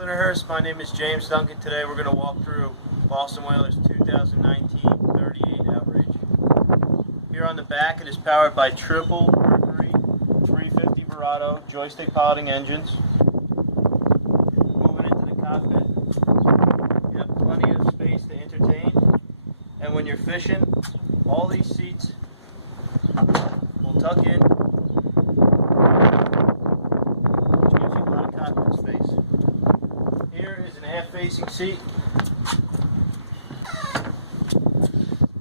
My name is James Duncan. Today we're going to walk through Boston Whaler's 2019 38 Outrage. Here on the back it is powered by triple Mercury 350 Verado joystick piloting engines. Moving into the cockpit, you have plenty of space to entertain, and when you're fishing, all these seats will tuck in, which gives you a lot of cockpit space. Here is an aft-facing seat,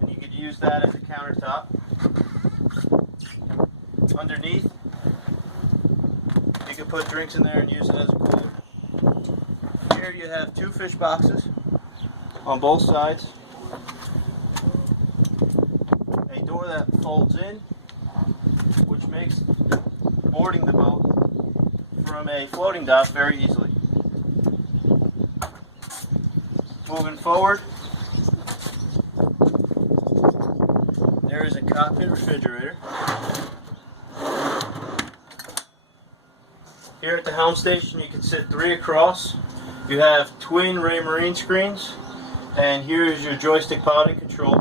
and you could use that as a countertop. Underneath, you can put drinks in there and use it as a cooler. Here you have two fish boxes on both sides, a door that folds in, which makes boarding the boat from a floating dock very easily. Moving forward, there is a cockpit refrigerator. Here at the helm station, you can sit 3 across. You have twin Ray Marine screens, and here is your joystick piloting control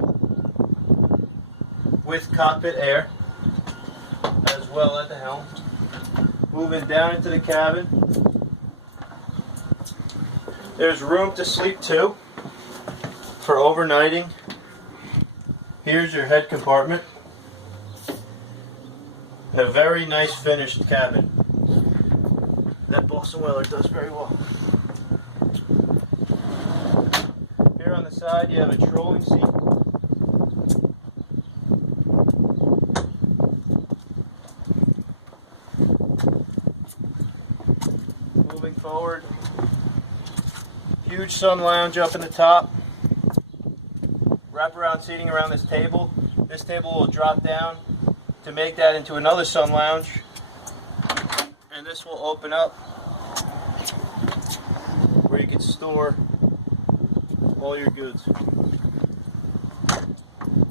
with cockpit air as well at the helm. Moving down into the cabin, there's room to sleep too for overnighting. Here's your head compartment. And a very nice finished cabin that Boston Whaler does very well. Here on the side you have a trolling seat. Moving forward, huge sun lounge up in the top. Wraparound seating around this table. This table will drop down to make that into another sun lounge. And this will open up where you can store all your goods.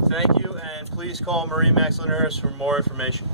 Thank you, and please call MarineMax Long Island for more information.